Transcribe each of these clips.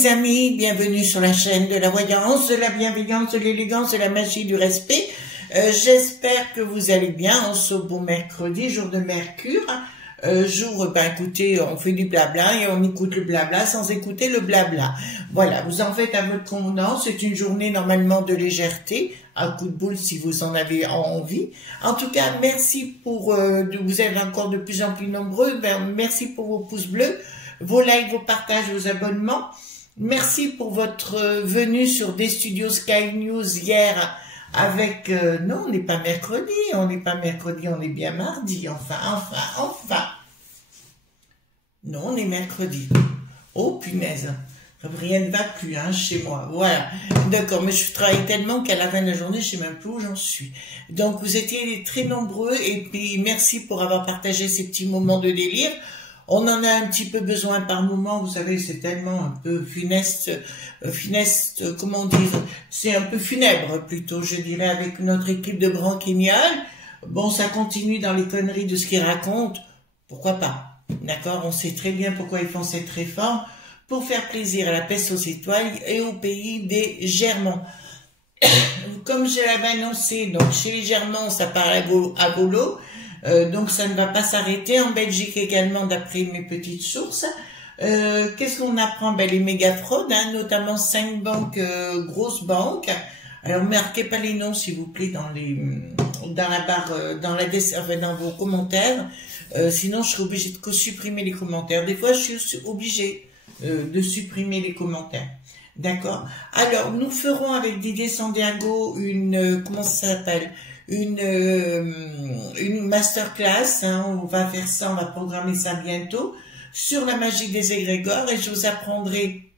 mes amis, bienvenue sur la chaîne de la voyance, de la bienveillance, de l'élégance, de la magie, du respect. J'espère que vous allez bien en ce beau mercredi, jour de Mercure. Écoutez, on fait du blabla et on écoute le blabla sans écouter le blabla. Voilà, vous en faites à votre convenance. C'est une journée normalement de légèreté, un coup de boule si vous en avez envie. En tout cas, merci pour, vous êtes encore de plus en plus nombreux. Merci pour vos pouces bleus, vos likes, vos partages, vos abonnements. Merci pour votre venue sur des studios Sky News hier avec... non, on n'est pas mercredi, on est bien mardi, enfin. Non, on est mercredi. Oh, punaise, rien ne va plus chez moi, voilà. D'accord, mais je travaille tellement qu'à la fin de la journée, je ne sais même plus où j'en suis. Donc, vous étiez très nombreux et puis merci pour avoir partagé ces petits moments de délire. On en a un petit peu besoin par moment, vous savez, c'est tellement un peu funeste, comment dire, c'est un peu funèbre plutôt, je dirais, avec notre équipe de branquignoles. Bon, ça continue dans les conneries de ce qu'ils racontent, pourquoi pas, d'accord? On sait très bien pourquoi ils font cette réforme, pour faire plaisir à la peste aux étoiles et au pays des Germans. Comme je l'avais annoncé, donc chez les Germans, ça part à volo. Donc ça ne va pas s'arrêter, en Belgique également d'après mes petites sources. Qu'est-ce qu'on apprend? Les méga fraudes, notamment 5 banques, grosses banques. Alors marquez pas les noms s'il vous plaît dans la barre, dans vos commentaires, sinon je serai obligée de supprimer les commentaires. Des fois je suis obligée de supprimer les commentaires. D'accord. Alors nous ferons avec Didier Santiago comment ça s'appelle? Une masterclass, on va faire ça, on va programmer ça bientôt, sur la magie des égrégores, et je vous apprendrai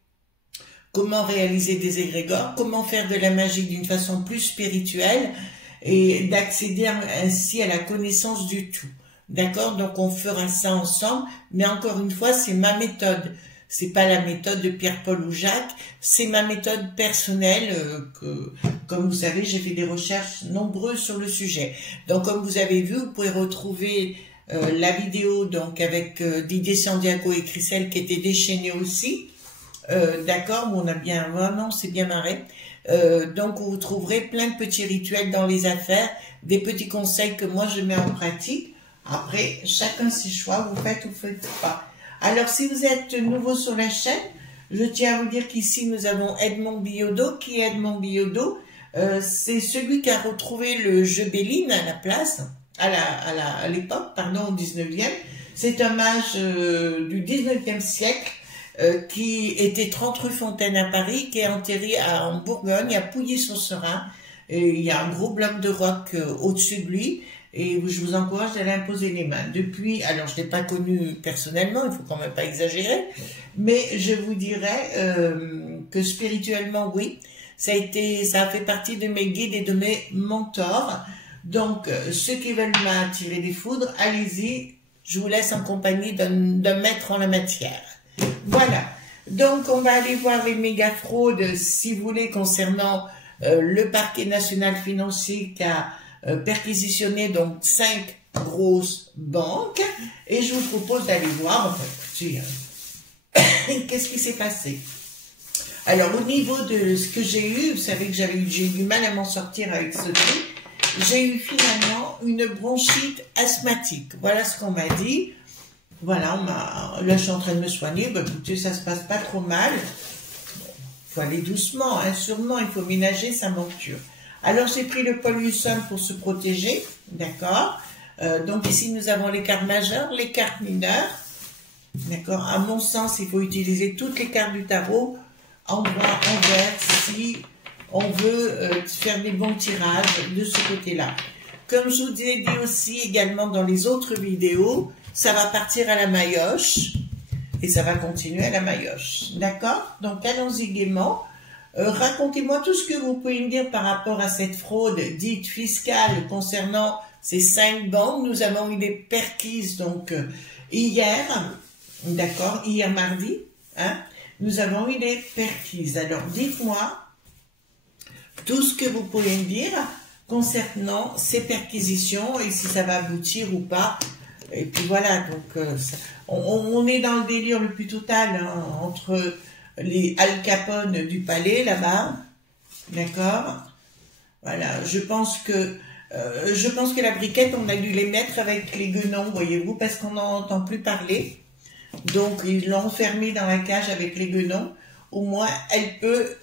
comment réaliser des égrégores, comment faire de la magie d'une façon plus spirituelle, et d'accéder ainsi à la connaissance du tout. D'accord? Donc on fera ça ensemble, mais encore une fois, c'est ma méthode. C'est pas la méthode de Pierre-Paul ou Jacques, c'est ma méthode personnelle comme vous savez, j'ai fait des recherches nombreuses sur le sujet. Donc, comme vous avez vu, vous pouvez retrouver la vidéo donc avec Didier Santiago et Christelle qui étaient déchaînés aussi. D'accord, on a bien, vraiment, c'est bien marré. Donc, vous trouverez plein de petits rituels dans les affaires, des petits conseils que moi je mets en pratique. Après, chacun ses choix, vous faites ou vous faites pas. Alors, si vous êtes nouveau sur la chaîne, je tiens à vous dire qu'ici, nous avons Edmond Billaudot. Qui est Edmond Billaudot? C'est celui qui a retrouvé le jeu Béline à la place, à l'époque, pardon, au 19e. C'est un mage du 19e siècle qui était 30 rue Fontaine à Paris, qui est enterré en Bourgogne, à Pouilly-sur-Serein. Il y a un gros bloc de roc au-dessus de lui. Et je vous encourage d'aller imposer les mains. Depuis, alors je ne l'ai pas connu personnellement, il faut quand même pas exagérer, mais je vous dirais que spirituellement, oui, ça a fait partie de mes guides et de mes mentors. Donc, ceux qui veulent m'attirer des foudres, allez-y, je vous laisse en compagnie d'un maître en la matière. Voilà, donc on va aller voir les méga fraudes, si vous voulez, concernant le parquet national financier qui a perquisitionner donc 5 grosses banques, et je vous propose d'aller voir, qu'est-ce qui s'est passé. Alors au niveau de ce que j'ai eu, vous savez que j'ai eu du mal à m'en sortir avec ce truc, j'ai eu finalement une bronchite asthmatique, voilà ce qu'on m'a dit. Voilà, là je suis en train de me soigner, écoutez, ça se passe pas trop mal, il faut aller doucement, sûrement, il faut ménager sa monture. Alors, j'ai pris le Polluson pour se protéger, d'accord. Donc, ici, nous avons les cartes majeures, les cartes mineures, d'accord. À mon sens, il faut utiliser toutes les cartes du tarot, en blanc, en vert, si on veut faire des bons tirages de ce côté-là. Comme je vous ai dit aussi également dans les autres vidéos, ça va partir à la maillotche, et ça va continuer à la maillotche, d'accord. Donc, allons-y gaiement. Racontez-moi tout ce que vous pouvez me dire par rapport à cette fraude dite fiscale concernant ces 5 banques. Nous avons eu des perquises donc hier, d'accord, hier mardi, nous avons eu des perquises. Alors dites-moi tout ce que vous pouvez me dire concernant ces perquisitions et si ça va aboutir ou pas. Et puis voilà, donc on est dans le délire le plus total entre les Al Capone du palais, là-bas. D'accord? Voilà, je pense que la briquette, on a dû les mettre avec les guenons, voyez-vous, parce qu'on n'en entend plus parler. Donc, ils l'ont enfermée dans la cage avec les guenons. Au moins, elle peut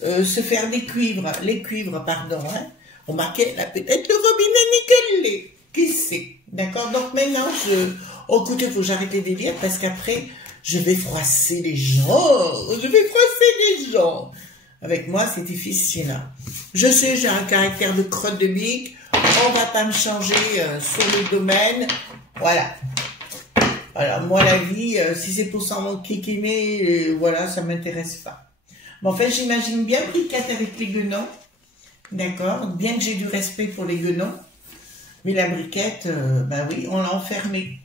se faire des cuivres, les cuivres, pardon. Hein. Remarquez, là, peut-être le robinet nickelé. Qui sait? D'accord? Donc, maintenant, oh, écoutez, il faut que j'arrête les délires, parce qu'après, je vais froisser les gens. Je vais froisser les gens. Avec moi, c'est difficile. Hein. Je sais, j'ai un caractère de crotte de bique. On va pas me changer sur le domaine. Voilà. Alors, moi, la vie, si c'est pour s'en kikiner, voilà, ça m'intéresse pas. Bon, en fait, j'imagine bien briquette avec les guenons. D'accord? Bien que j'ai du respect pour les guenons. Mais la briquette, ben oui, on l'a enfermée.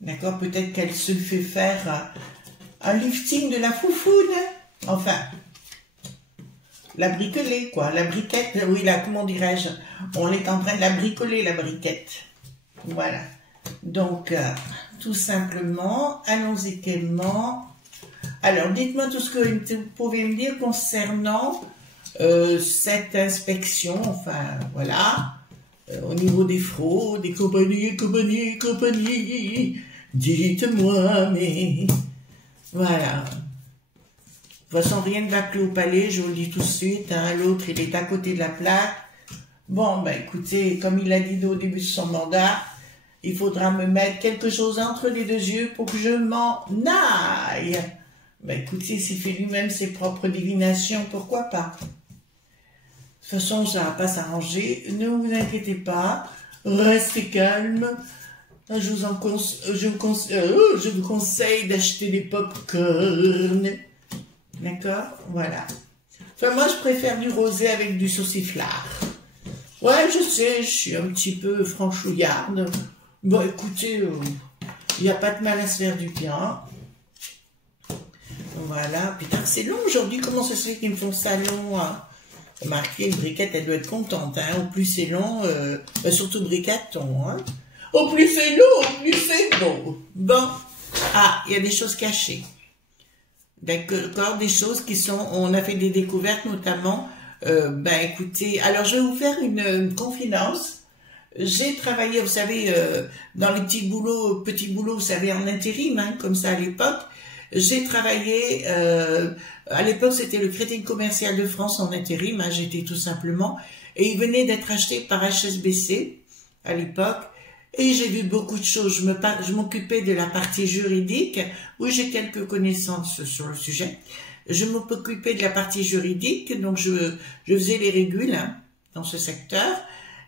D'accord? Peut-être qu'elle se fait faire un lifting de la foufoune. Enfin, la bricoler, quoi. La briquette, oui, là, comment dirais-je? On est en train de la bricoler, la briquette. Voilà. Donc, tout simplement, allons-y gaiement. Alors, dites-moi tout ce que vous pouvez me dire concernant cette inspection, enfin, voilà, au niveau des fraudes, des compagnies, dites-moi, mais, voilà. De toute façon, rien ne va plus au palais, je vous le dis tout de suite, hein, l'autre, il est à côté de la plaque. Bon, ben, écoutez, comme il a dit au début de son mandat, il faudra me mettre quelque chose entre les deux yeux pour que je m'en aille. Ben écoutez, s'il fait lui-même ses propres divinations, pourquoi pas? De toute façon, ça va pas s'arranger. Ne vous inquiétez pas. Restez calme. Je vous conseille d'acheter des pop-corn. D'accord? Voilà. Enfin, moi, je préfère du rosé avec du sauciflard. Ouais, je sais, je suis un petit peu franchouillarde. Bon, écoutez, il n'y a pas de mal à se faire du bien. Voilà. Putain, c'est long aujourd'hui. Comment ça se fait qu'ils me font ça long, hein? Remarquez, une briquette, elle doit être contente. Hein. Au plus c'est long, surtout briqueton. Hein. Au plus c'est long, au plus c'est beau. Bon. Ah, il y a des choses cachées. D'accord, des choses qui sont... On a fait des découvertes, notamment... ben écoutez, alors je vais vous faire une confidence. J'ai travaillé, vous savez, dans les petits boulots, vous savez, en intérim, hein, comme ça à l'époque. J'ai travaillé, à l'époque c'était le Crédit Commercial de France en intérim, hein, j'étais tout simplement, et il venait d'être acheté par HSBC à l'époque, et j'ai vu beaucoup de choses. Je m'occupais de la partie juridique, où j'ai quelques connaissances sur le sujet. Je m'occupais de la partie juridique, donc je faisais les régules, hein, dans ce secteur,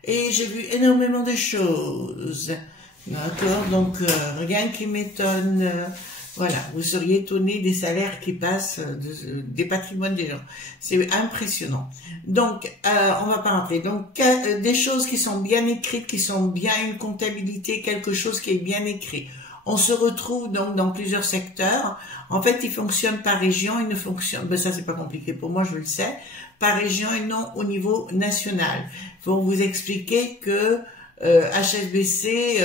et j'ai vu énormément de choses. D'accord, donc rien qui m'étonne. Voilà, vous seriez étonné des salaires qui passent, des patrimoines des gens. C'est impressionnant. Donc, on va pas rentrer. Donc, des choses qui sont bien écrites, qui sont bien une comptabilité, quelque chose qui est bien écrit. On se retrouve donc dans plusieurs secteurs. En fait, ils fonctionnent par région, ils ne fonctionnent, ben ça c'est pas compliqué pour moi, je le sais, par région et non au niveau national. Il faut vous expliquer que HSBC,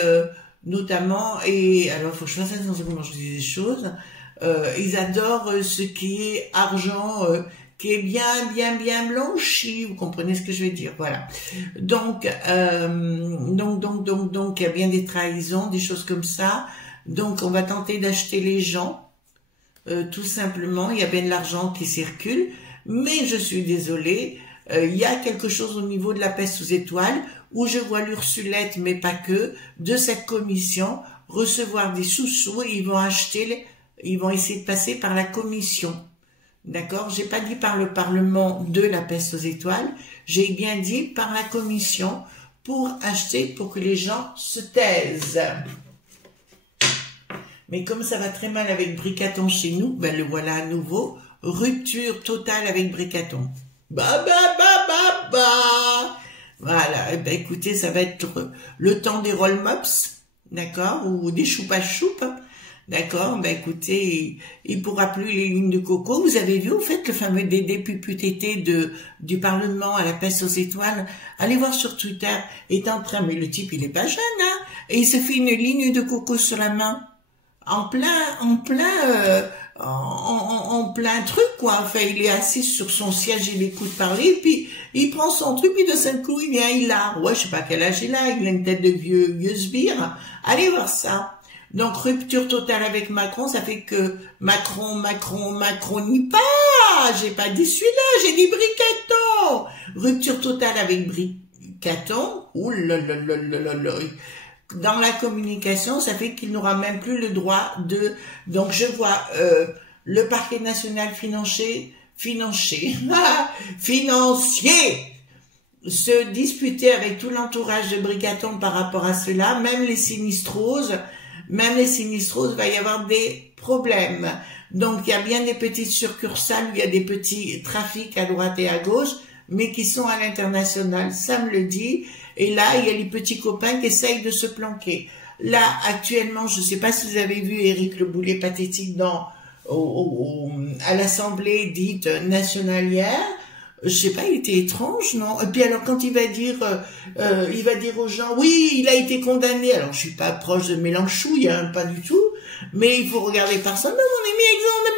notamment, et alors il faut que je fasse attention comment je dis les choses, ils adorent ce qui est argent, qui est bien blanchi, vous comprenez ce que je veux dire, voilà. Donc, il y a bien des trahisons, des choses comme ça. Donc, on va tenter d'acheter les gens, tout simplement. Il y a bien de l'argent qui circule, mais je suis désolée, il y a quelque chose au niveau de la peste aux étoiles, où je vois l'Ursulette, mais pas que, de cette commission, recevoir des sous-sous, et ils vont essayer de passer par la commission. D'accord? J'ai pas dit par le Parlement de la peste aux étoiles, j'ai bien dit par la commission, pour acheter, pour que les gens se taisent. Mais comme ça va très mal avec Bricaton chez nous, ben le voilà à nouveau, rupture totale avec Bricaton. Bah. Voilà, ben écoutez, ça va être le temps des roll-mops, d'accord, ou des choupa-choups, d'accord, ben écoutez, il pourra plus les lignes de coco. Vous avez vu, au fait, le fameux député du Parlement à la peste aux étoiles, allez voir sur Twitter, est en train, mais le type, il est pas jeune, hein, et il se fait une ligne de coco sur la main, en plein en plein truc, quoi. Enfin, il est assis sur son siège, il écoute parler, puis il prend son truc, puis de 5 coups, il vient, il a, ouais, je sais pas quel âge il a une tête de vieux sbire. Allez voir ça. Donc, rupture totale avec Macron, ça fait que Macron n'y pas. J'ai pas dit celui-là, j'ai dit Bricaton. Rupture totale avec Bricaton. Ouh là là là là là là. Dans la communication, ça fait qu'il n'aura même plus le droit de... Donc, je vois le parquet national financier se disputer avec tout l'entourage de Bricaton par rapport à cela, même les sinistroses, va y avoir des problèmes. Donc, il y a bien des petites succursales, il y a des petits trafics à droite et à gauche, mais qui sont à l'international, ça me le dit. Et là, il y a les petits copains qui essayent de se planquer. Là, actuellement, je ne sais pas si vous avez vu Éric Le Boulet pathétique à l'Assemblée dite nationale hier. Je sais pas, il était étrange, non? Et puis alors, quand il va dire aux gens, oui, il a été condamné. Alors, je suis pas proche de Mélenchouille, hein, pas du tout. Mais il faut regarder par ça. Mais on est mis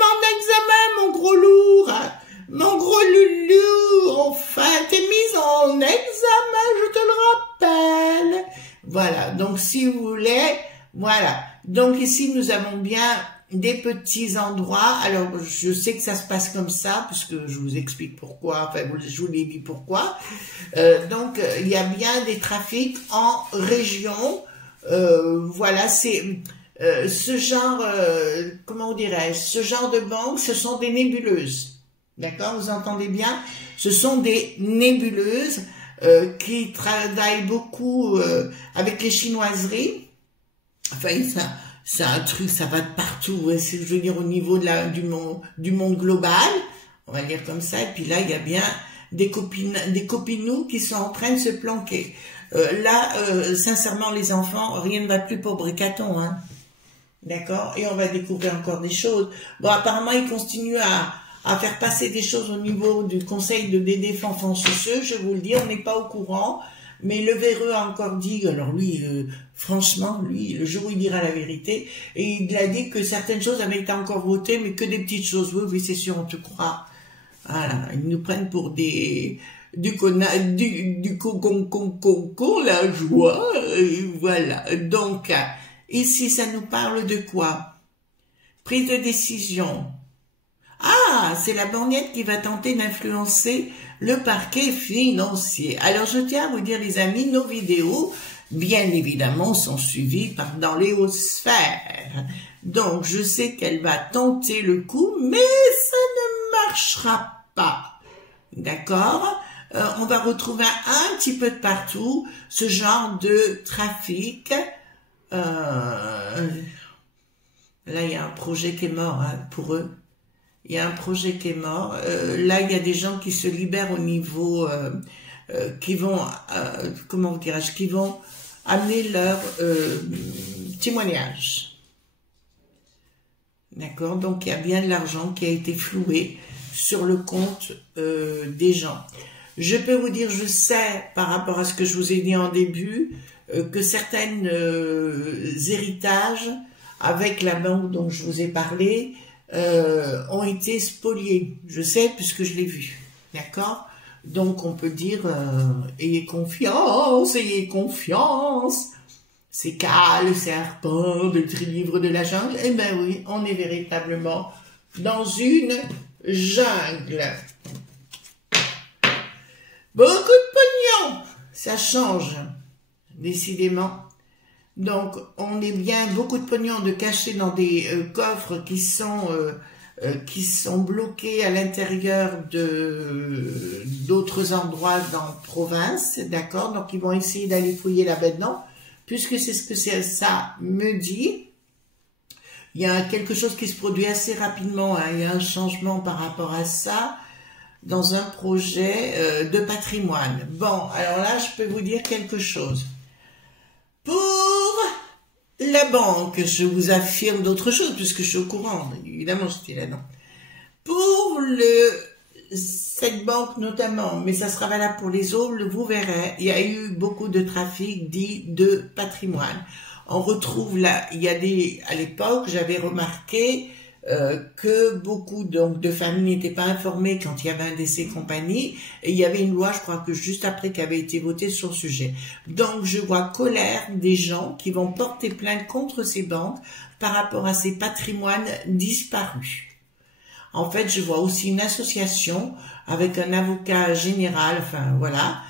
en examen, mon gros lourd. Hein. Mon gros loulou, enfin, t'es mise en examen, je te le rappelle. Voilà, donc si vous voulez, voilà. Donc ici, nous avons bien des petits endroits. Alors, je sais que ça se passe comme ça, puisque je vous explique pourquoi, enfin, je vous l'ai dit pourquoi. Donc, il y a bien des trafics en région. Voilà, c'est... ce genre, comment dirais-je, ce genre de banque, ce sont des nébuleuses. D'accord, vous entendez bien? Ce sont des nébuleuses qui travaillent beaucoup avec les chinoiseries. Enfin, c'est un truc, ça va de partout. Ouais, je veux dire, au niveau du monde global, on va dire comme ça. Et puis là, il y a bien des copinous qui sont en train de se planquer. Sincèrement, les enfants, rien ne va plus pour Bricaton, hein. D'accord? Et on va découvrir encore des choses. Bon, apparemment, ils continuent à faire passer des choses au niveau du Conseil de défense en ceux, je vous le dis, on n'est pas au courant, mais le véreux a encore dit, alors lui, franchement, lui, le jour où il dira la vérité, et il a dit que certaines choses avaient été encore votées, mais que des petites choses. Oui, oui, c'est sûr, on te croit. Voilà, ils nous prennent pour du la joie, voilà. Donc, ici, ça nous parle de quoi? Prise de décision. Ah, c'est la borgnette qui va tenter d'influencer le parquet financier. Alors, je tiens à vous dire, les amis, nos vidéos, bien évidemment, sont suivies dans les hautes sphères. Donc, je sais qu'elle va tenter le coup, mais ça ne marchera pas. D'accord? On va retrouver un petit peu de partout ce genre de trafic. Là, il y a un projet qui est mort, hein, pour eux. Il y a un projet qui est mort. Là, il y a des gens qui se libèrent au niveau, qui vont, comment dirais-je, qui vont amener leur témoignage. D'accord? Donc, il y a bien de l'argent qui a été floué sur le compte des gens. Je peux vous dire, je sais, par rapport à ce que je vous ai dit en début, que certains héritages avec la banque dont je vous ai parlé, ont été spoliés. Je sais puisque je l'ai vu. D'accord? Donc on peut dire ayez confiance, c'est Kaa, le serpent, le livre de la jungle. Eh ben oui, on est véritablement dans une jungle. Beaucoup de pognon, ça change, décidément. Donc, on est bien beaucoup de pognon de cacher dans des coffres qui sont bloqués à l'intérieur d'autres endroits dans la province, d'accord? Donc, ils vont essayer d'aller fouiller là-dedans, puisque c'est ce que ça me dit. Il y a quelque chose qui se produit assez rapidement, hein, il y a un changement par rapport à ça, dans un projet de patrimoine. Bon, alors là, je peux vous dire quelque chose. Pour la banque, je vous affirme d'autres choses, puisque je suis au courant, évidemment, j'étais là-dedans. Pour cette banque notamment, mais ça sera valable pour les autres, vous verrez, il y a eu beaucoup de trafic dit de patrimoine. On retrouve là, il y a à l'époque, j'avais remarqué que beaucoup donc de familles n'étaient pas informées quand il y avait un décès et compagnie, et il y avait une loi, je crois que juste après, qui avait été votée sur le sujet. Donc je vois colère des gens qui vont porter plainte contre ces banques par rapport à ces patrimoines disparus. En fait, je vois aussi une association avec un avocat général, enfin voilà,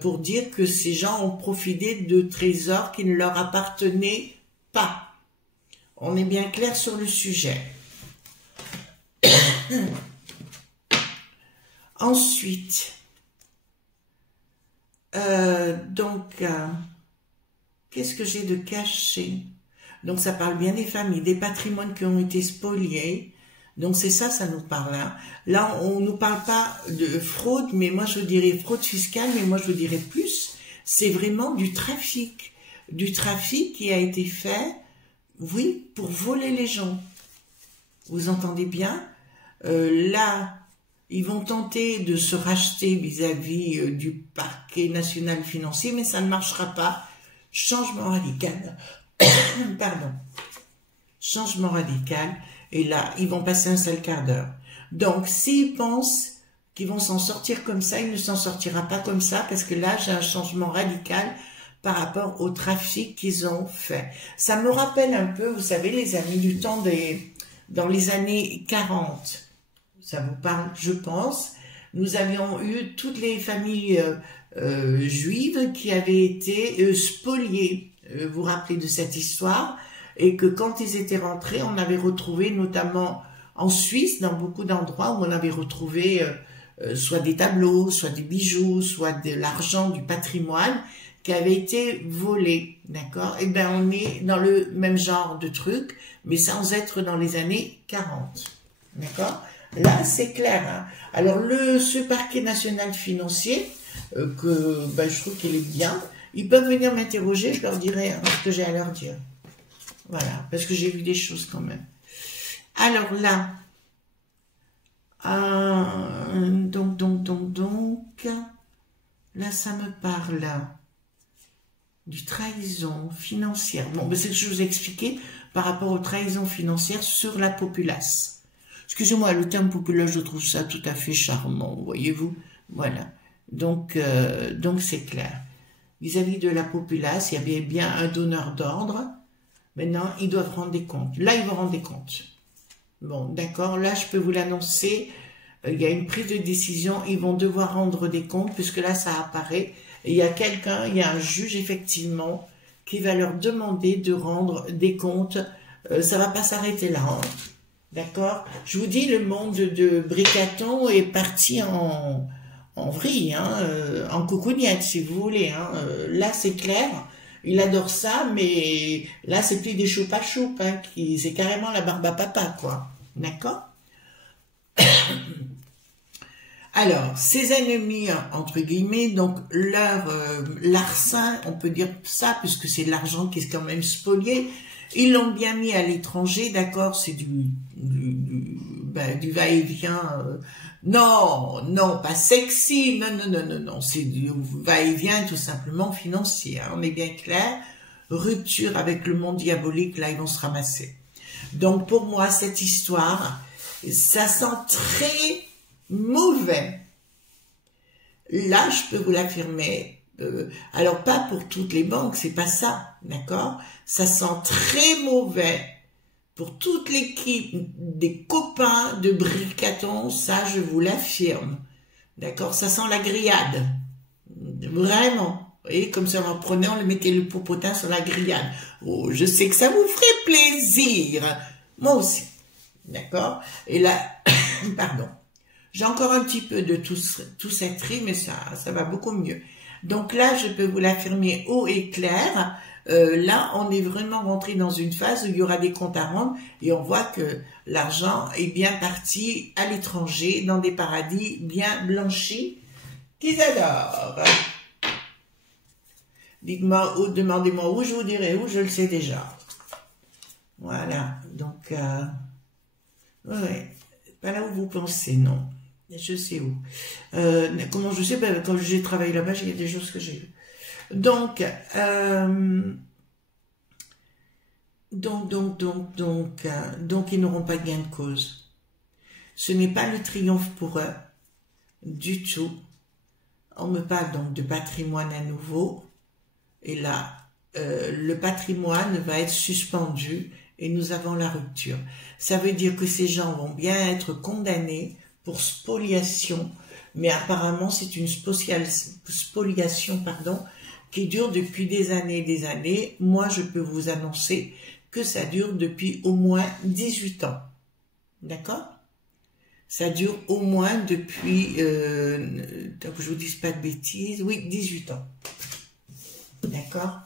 pour dire que ces gens ont profité de trésors qui ne leur appartenaient pas. On est bien clair sur le sujet. Ensuite, qu'est-ce que j'ai de caché? Donc ça parle bien des familles, des patrimoines qui ont été spoliés. Donc c'est ça, ça nous parle. Hein. Là, on nous parle pas de fraude, mais moi je dirais fraude fiscale, mais moi je dirais plus, c'est vraiment du trafic qui a été fait, oui, pour voler les gens. Vous entendez bien? Là, ils vont tenter de se racheter vis-à-vis du parquet national financier, mais ça ne marchera pas. Changement radical. Pardon. Changement radical. Et là, ils vont passer un seul quart d'heure. Donc, s'ils pensent qu'ils vont s'en sortir comme ça, ils ne s'en sortira pas comme ça, parce que là, j'ai un changement radical par rapport au trafic qu'ils ont fait. Ça me rappelle un peu, vous savez, les amis, du temps dans les années 40. Ça vous parle, je pense. Nous avions eu toutes les familles juives qui avaient été spoliées. Vous vous rappelez de cette histoire? Et que quand ils étaient rentrés, on avait retrouvé, notamment en Suisse, dans beaucoup d'endroits où on avait retrouvé soit des tableaux, soit des bijoux, soit de l'argent, du patrimoine qui avait été volé, d'accord? Et bien on est dans le même genre de truc, mais sans être dans les années 40, d'accord? Là, c'est clair. Hein. Alors, ce parquet national financier, je trouve qu'il est bien, ils peuvent venir m'interroger, je leur dirai ce que j'ai à leur dire. Voilà, parce que j'ai vu des choses quand même. Alors là, là, ça me parle du trahison financière. Bon, c'est ce que je vous ai expliqué par rapport aux trahisons financières sur la populace. Excusez-moi, le terme populace, je trouve ça tout à fait charmant, voyez-vous. Voilà. Donc c'est clair. Vis-à-vis de la populace, il y avait bien un donneur d'ordre. Maintenant, ils doivent rendre des comptes. Là, ils vont rendre des comptes. Bon, d'accord. Là, je peux vous l'annoncer. Il y a une prise de décision. Ils vont devoir rendre des comptes, puisque là, ça apparaît. Et il y a un juge, effectivement, qui va leur demander de rendre des comptes. Ça va pas s'arrêter là. Hein. D'accord? Je vous dis, le monde de Bricaton est parti en vrille, hein, en coucougnette, si vous voulez. Hein. Là, c'est clair. Il adore ça, mais là, c'est plus des choupes à choupe, hein, c'est carrément la barbe à papa, quoi. D'accord? Alors, ses ennemis, entre guillemets, donc leur larcin, on peut dire ça, puisque c'est de l'argent qui est quand même spolié, ils l'ont bien mis à l'étranger, d'accord, c'est du va-et-vient, non, pas sexy, non, c'est du va-et-vient tout simplement financier, hein, on est bien clair, rupture avec le monde diabolique, là ils vont se ramasser. Donc pour moi, cette histoire, ça sent très mauvais. Là, je peux vous l'affirmer, alors pas pour toutes les banques, c'est pas ça, d'accord? Ça sent très mauvais pour toute l'équipe des copains de Bricaton, ça je vous l'affirme, d'accord? Ça sent la grillade, vraiment. Vous voyez, comme ça, on prenait, on le mettait le popotin sur la grillade. Oh, je sais que ça vous ferait plaisir, moi aussi, d'accord? Et là, pardon. J'ai encore un petit peu de tout cette riz, mais ça va beaucoup mieux. Donc là, je peux vous l'affirmer haut et clair. Là, on est vraiment rentré dans une phase où il y aura des comptes à rendre et on voit que l'argent est bien parti à l'étranger, dans des paradis bien blanchis qu'ils adorent. Dites-moi où, demandez-moi où, je vous dirai où, je le sais déjà. Voilà, donc, ouais, pas là où vous pensez, non. Je sais où. Comment je sais? Ben, quand j'ai travaillé là-bas, il y a des choses que j'ai vues. Donc, Donc, ils n'auront pas de gain de cause. Ce n'est pas le triomphe pour eux, du tout. On me parle donc de patrimoine à nouveau, et là, le patrimoine va être suspendu, et nous avons la rupture. Ça veut dire que ces gens vont bien être condamnés pour spoliation, mais apparemment c'est une spoliation, pardon, qui dure depuis des années et des années. Moi, je peux vous annoncer que ça dure depuis au moins 18 ans. D'accord? Ça dure au moins depuis, que je vous dise pas de bêtises, oui, 18 ans. D'accord?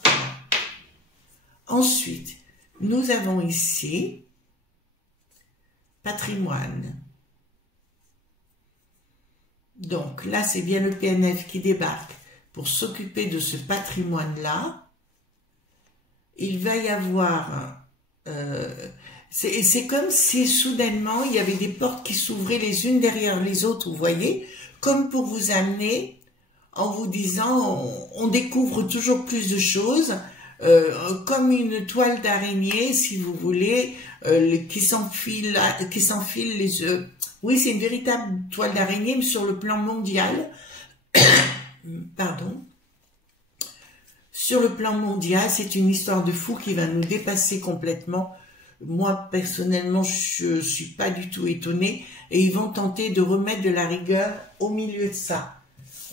Ensuite, nous avons ici patrimoine. Donc là, c'est bien le PNF qui débarque pour s'occuper de ce patrimoine-là. Il va y avoir... c'est comme si soudainement, il y avait des portes qui s'ouvraient les unes derrière les autres, vous voyez, comme pour vous amener en vous disant, on découvre toujours plus de choses, comme une toile d'araignée, si vous voulez, qui s'enfile les... oui, c'est une véritable toile d'araignée, mais sur le plan mondial. Pardon. Sur le plan mondial, c'est une histoire de fou qui va nous dépasser complètement. Moi, personnellement, je suis pas du tout étonnée. Et ils vont tenter de remettre de la rigueur au milieu de ça.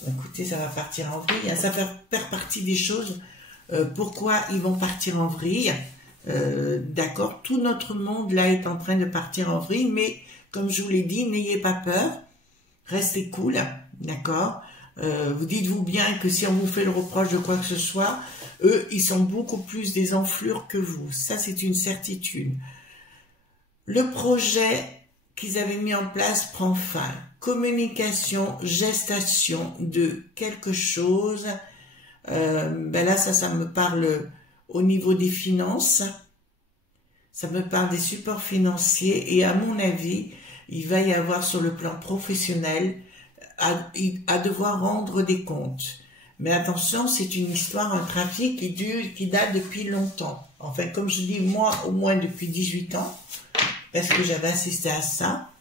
Écoutez, ça va partir en vrille. Ça va faire partie des choses. Pourquoi ils vont partir en vrille? D'accord, tout notre monde là est en train de partir en vrille, mais comme je vous l'ai dit, n'ayez pas peur, restez cool, d'accord. Vous dites-vous bien que si on vous fait le reproche de quoi que ce soit, eux, ils sont beaucoup plus des enflures que vous. Ça, c'est une certitude. Le projet qu'ils avaient mis en place prend fin. Communication, gestation de quelque chose. Ben là, ça me parle au niveau des finances. Ça me parle des supports financiers. Et à mon avis, il va y avoir sur le plan professionnel à devoir rendre des comptes. Mais attention, c'est une histoire, un trafic qui date depuis longtemps. Enfin, comme je dis, moi, au moins depuis 18 ans, parce que j'avais assisté à ça.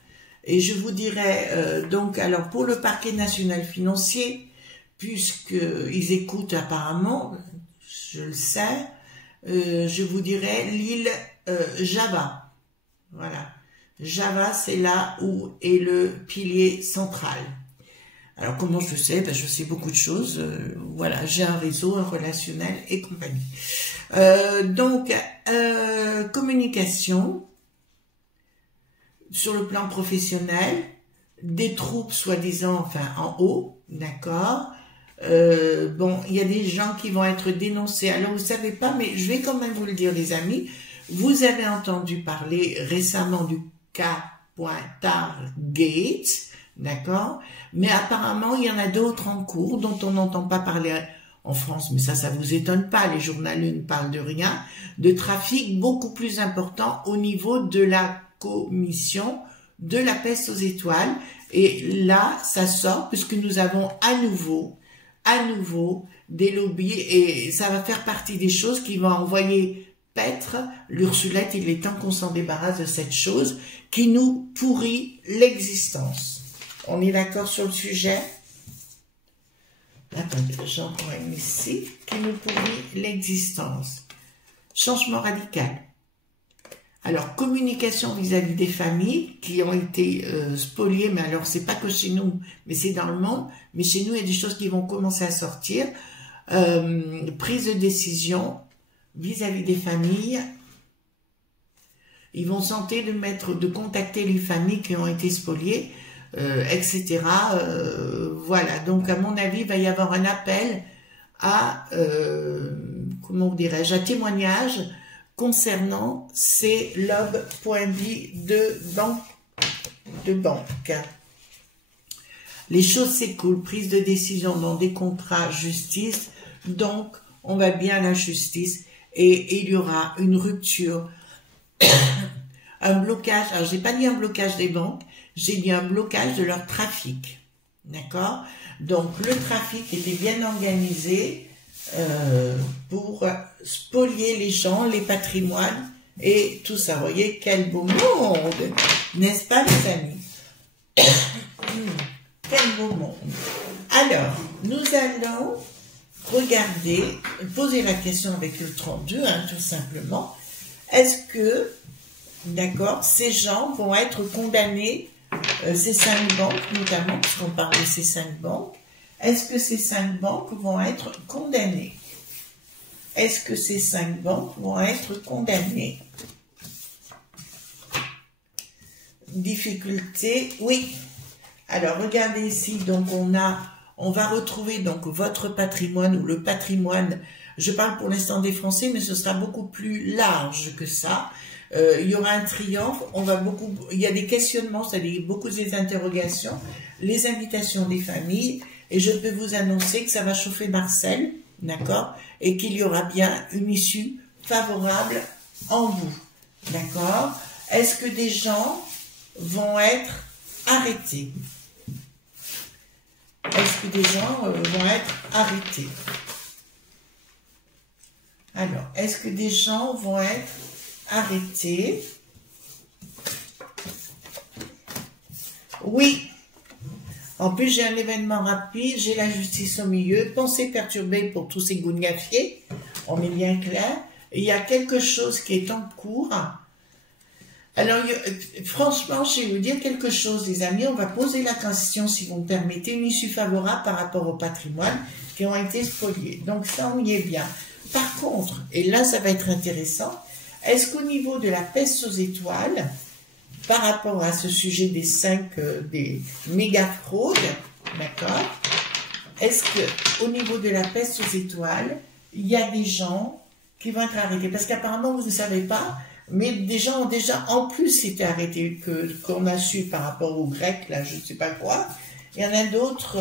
Et je vous dirais, donc, alors, pour le parquet national financier, puisqu'ils écoutent apparemment, je le sais, je vous dirais l'île Java. Voilà. Java, c'est là où est le pilier central. Alors, comment je sais? Ben, je sais beaucoup de choses. Voilà, j'ai un réseau, un relationnel et compagnie. Donc, communication sur le plan professionnel, des troupes soi-disant, enfin, en haut, d'accord. Bon, il y a des gens qui vont être dénoncés. Alors, vous savez pas, mais je vais quand même vous le dire, les amis. Vous avez entendu parler récemment du cas Pointard-Gate, d'accord? Mais apparemment, il y en a d'autres en cours dont on n'entend pas parler en France, mais ça vous étonne pas, les journalistes ne parlent de rien, de trafic beaucoup plus important au niveau de la commission de la peste aux étoiles. Et là, ça sort puisque nous avons à nouveau des lobbies et ça va faire partie des choses qui vont envoyer paître l'Ursulette. Il est temps qu'on s'en débarrasse de cette chose qui nous pourrit l'existence. On est d'accord sur le sujet? Attendez, j'ai encore une ici qui nous pourrit l'existence. Changement radical. Alors, communication vis-à-vis des familles qui ont été spoliées, mais alors c'est pas que chez nous, mais c'est dans le monde. Mais chez nous, il y a des choses qui vont commencer à sortir. Prise de décision vis-à-vis des familles. Ils vont tenter de contacter les familles qui ont été spoliées, etc. Voilà. Donc, à mon avis, il va y avoir un appel à, comment dirais-je, à témoignage concernant ces lobes.bi de banque. Les choses s'écoulent, prise de décision dans des contrats, justice, donc on va bien à la justice et il y aura une rupture, un blocage, alors j'ai pas dit un blocage des banques, j'ai dit un blocage de leur trafic, d'accord? Donc le trafic était bien organisé pour spolier les gens, les patrimoines, et tout ça. Vous voyez, quel beau monde, n'est-ce pas les amis? Quel beau monde. Alors, nous allons regarder, poser la question avec le 32, hein, tout simplement. Est-ce que, d'accord, ces gens vont être condamnés, ces 5 banques notamment, puisqu'on parle de ces 5 banques, est-ce que ces 5 banques vont être condamnées? Est-ce que ces 5 banques vont être condamnées? Difficulté, oui. Alors, regardez ici, donc on va retrouver donc votre patrimoine ou le patrimoine. Je parle pour l'instant des Français, mais ce sera beaucoup plus large que ça. Il y aura un triomphe, il y a des questionnements, c'est-à-dire beaucoup des interrogations, les invitations des familles, et je peux vous annoncer que ça va chauffer Marseille, d'accord, et qu'il y aura bien une issue favorable en vous, d'accord. Est-ce que des gens vont être arrêtés? Est-ce que des gens vont être arrêtés? Alors, est-ce que des gens vont être arrêtés? Oui. En plus, j'ai un événement rapide, j'ai la justice au milieu, pensée perturbée pour tous ces gougnafiers, on est bien clair. Il y a quelque chose qui est en cours. Alors, franchement, je vais vous dire quelque chose, les amis. On va poser la question, si vous me permettez, une issue favorable par rapport au patrimoine qui ont été spoliés. Donc, ça, on y est bien. Par contre, et là, ça va être intéressant, est-ce qu'au niveau de la peste aux étoiles, par rapport à ce sujet des 5, des méga fraudes, d'accord, est-ce qu'au niveau de la peste aux étoiles, il y a des gens qui vont être arrêtés? Parce qu'apparemment, vous ne savez pas, mais des gens ont déjà en plus été arrêtés qu'on a su par rapport aux Grecs, là, je ne sais pas quoi. Il y en a d'autres,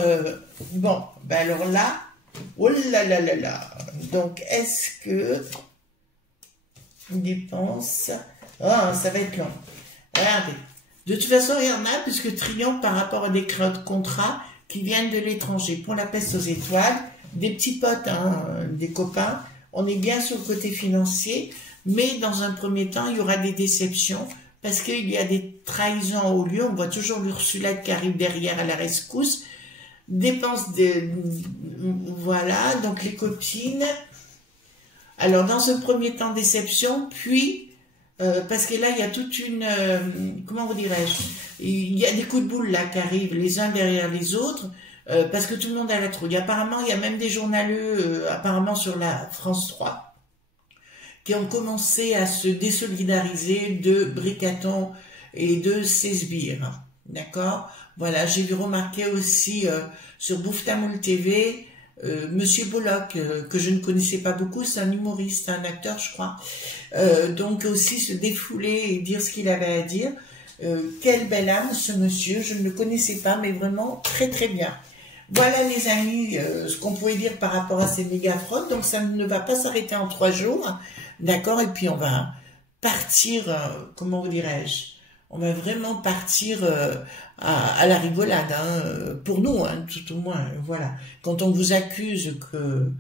bon, ben alors là, oh là là là là. Donc, est-ce que dépenses, ça va être long. Regardez. De toute façon, il y en a, puisque triomphe par rapport à des contrats qui viennent de l'étranger. Pour la peste aux étoiles, des petits potes, hein, des copains, on est bien sur le côté financier, mais dans un premier temps, il y aura des déceptions, parce qu'il y a des trahisons au lieu. On voit toujours l'Ursulette qui arrive derrière à la rescousse. Dépenses voilà, donc les copines. Alors, dans un premier temps, déception, puis, parce que là, il y a toute une, comment vous dirais-je, il y a des coups de boule là qui arrivent les uns derrière les autres, parce que tout le monde a la trouille. Apparemment, il y a même des journaleux, apparemment sur la France 3, qui ont commencé à se désolidariser de Bricaton et de ses sbires. D'accord? Voilà, j'ai vu remarquer aussi sur Bouftamoul TV, Monsieur Bollock, que je ne connaissais pas beaucoup, c'est un humoriste, un acteur, je crois. Donc aussi se défouler et dire ce qu'il avait à dire. Quelle belle âme ce monsieur, je ne le connaissais pas, mais vraiment très très bien. Voilà les amis, ce qu'on pouvait dire par rapport à ces méga fraudes. Donc ça ne va pas s'arrêter en 3 jours, d'accord? Et puis on va partir, comment vous dirais-je, on va vraiment partir à la rigolade, hein, pour nous, hein, tout au moins, voilà. Quand on vous accuse que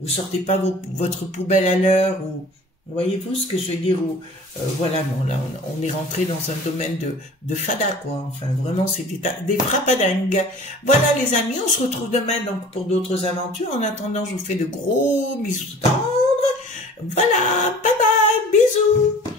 vous sortez pas votre poubelle à l'heure, ou voyez-vous ce que je veux dire, ou voilà, non, là on est rentré dans un domaine de fada, quoi. Enfin, vraiment, c'est des frappadangues. Voilà les amis, on se retrouve demain donc pour d'autres aventures. En attendant, je vous fais de gros bisous tendres. Voilà, bye bye, bisous.